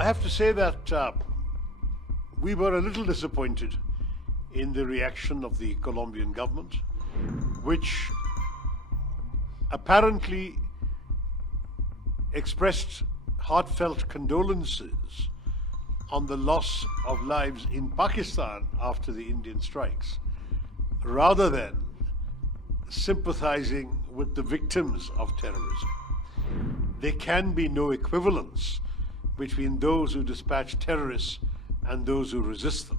I have to say that we were a little disappointed in the reaction of the Colombian government, which apparently expressed heartfelt condolences on the loss of lives in Pakistan after the Indian strikes, rather than sympathizing with the victims of terrorism. There can be no equivalence between those who dispatch terrorists and those who resist them.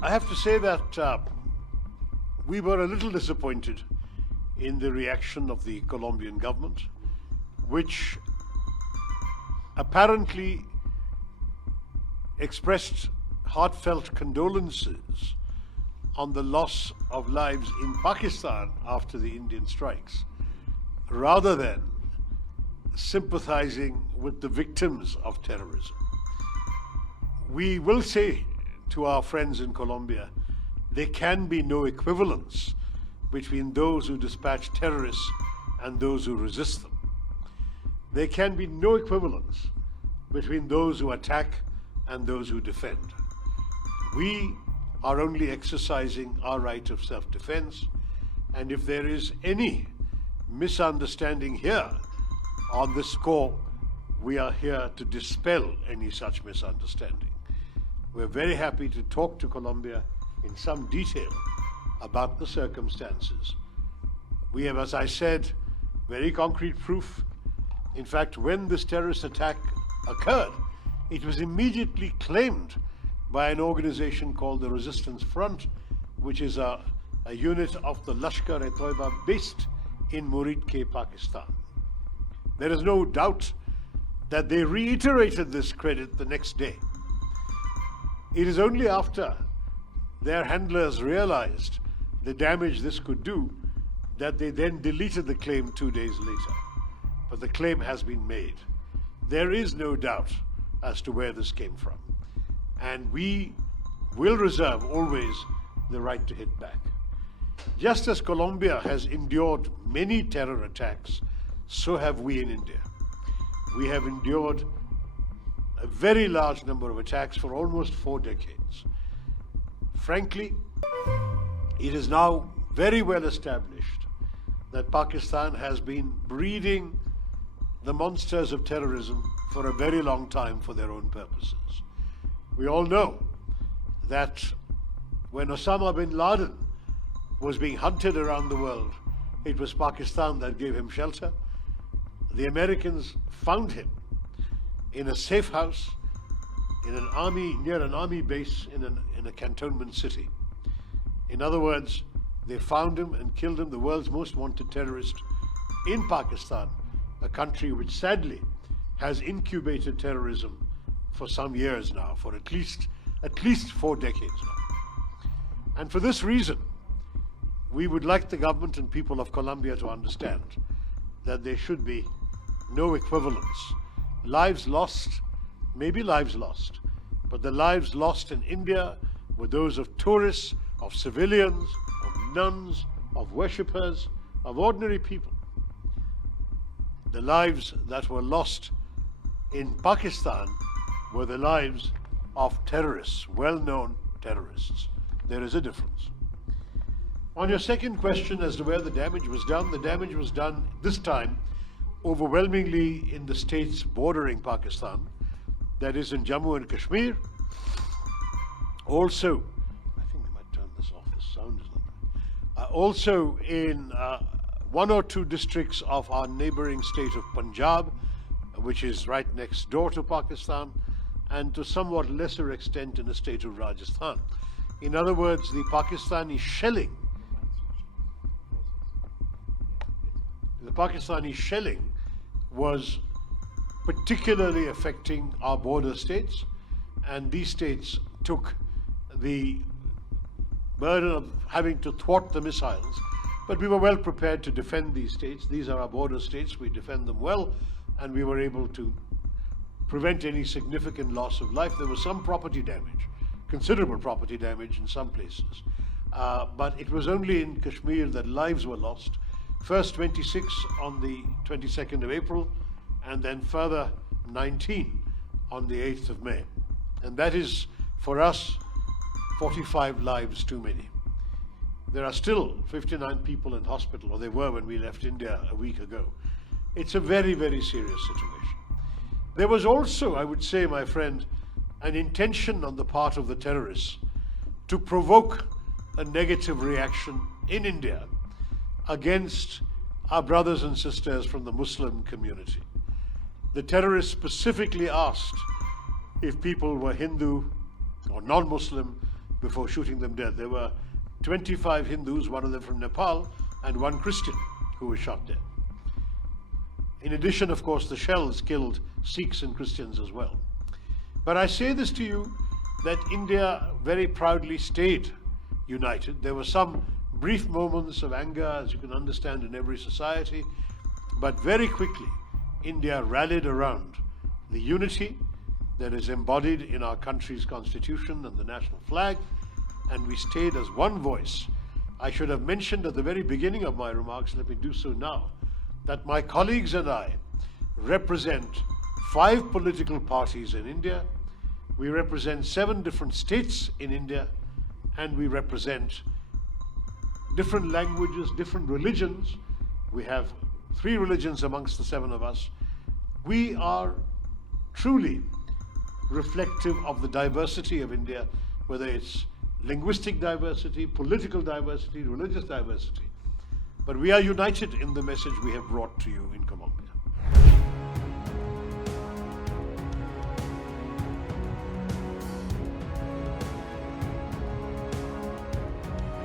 I have to say that we were a little disappointed in the reaction of the Colombian government, which apparently expressed heartfelt condolences on the loss of lives in Pakistan after the Indian strikes, rather than sympathizing with the victims of terrorism. We will say to our friends in Colombia, there can be no equivalence between those who dispatch terrorists and those who resist them. There can be no equivalence between those who attack and those who defend. We are only exercising our right of self-defense, and if there is any misunderstanding here on this score, we are here to dispel any such misunderstanding. We're very happy to talk to Colombia in some detail about the circumstances. We have, as I said, very concrete proof. In fact, when this terrorist attack occurred, it was immediately claimed by an organization called the Resistance Front, which is a unit of the Lashkar-e-Toiba based in Murid-ke, Pakistan. There is no doubt that they reiterated this credit the next day. It is only after their handlers realized the damage this could do that they then deleted the claim 2 days later. But the claim has been made. There is no doubt as to where this came from. And we will reserve always the right to hit back. Just as Colombia has endured many terror attacks, so have we in India. We have endured a very large number of attacks for almost 4 decades. Frankly, it is now very well established that Pakistan has been breeding the monsters of terrorism for a very long time for their own purposes. We all know that when Osama bin Laden was being hunted around the world, it was Pakistan that gave him shelter. The Americans found him in a safe house in an army, near an army base in a cantonment city. In other words, they found him and killed him, the world's most wanted terrorist, in Pakistan, a country which sadly has incubated terrorism for some years now, for at least 4 decades now. And for this reason, we would like the government and people of Colombia to understand that there should be no equivalence. Lives lost may be lives lost, but the lives lost in India were those of tourists, of civilians, of nuns, of worshippers, of ordinary people. The lives that were lost in Pakistan were the lives of terrorists, well-known terrorists. There is a difference. On your second question as to where the damage was done this time overwhelmingly in the states bordering Pakistan, that is in Jammu and Kashmir. Also, I think they might turn this off, the sound is not right. Also in 1 or 2 districts of our neighboring state of Punjab, which is right next door to Pakistan, and to somewhat lesser extent in the state of Rajasthan. In other words, the Pakistani shelling was particularly affecting our border states, and these states took the burden of having to thwart the missiles. But we were well prepared to defend these states. These are our border states. We defend them well, and we were able to prevent any significant loss of life. There was some property damage, considerable property damage in some places. But it was only in Kashmir that lives were lost. First 26 on the 22nd of April, and then further 19 on the 8th of May. And that is, for us, 45 lives too many. There are still 59 people in hospital, or they were when we left India a week ago. It's a very, very serious situation. There was also, I would say, my friend, an intention on the part of the terrorists to provoke a negative reaction in India against our brothers and sisters from the Muslim community. The terrorists specifically asked if people were Hindu or non-Muslim before shooting them dead. There were 25 Hindus, one of them from Nepal, and one Christian who was shot dead. In addition, of course, the shells killed Sikhs and Christians as well. But I say this to you that India very proudly stayed united. There were some brief moments of anger, as you can understand, in every society, but very quickly India rallied around the unity that is embodied in our country's constitution and the national flag, and we stayed as one voice. I should have mentioned at the very beginning of my remarks, let me do so now, that my colleagues and I represent 5 political parties in India, we represent 7 different states in India, and we represent different languages, different religions. We have 3 religions amongst the 7 of us. We are truly reflective of the diversity of India, whether it's linguistic diversity, political diversity, religious diversity. But we are united in the message we have brought to you in Colombia.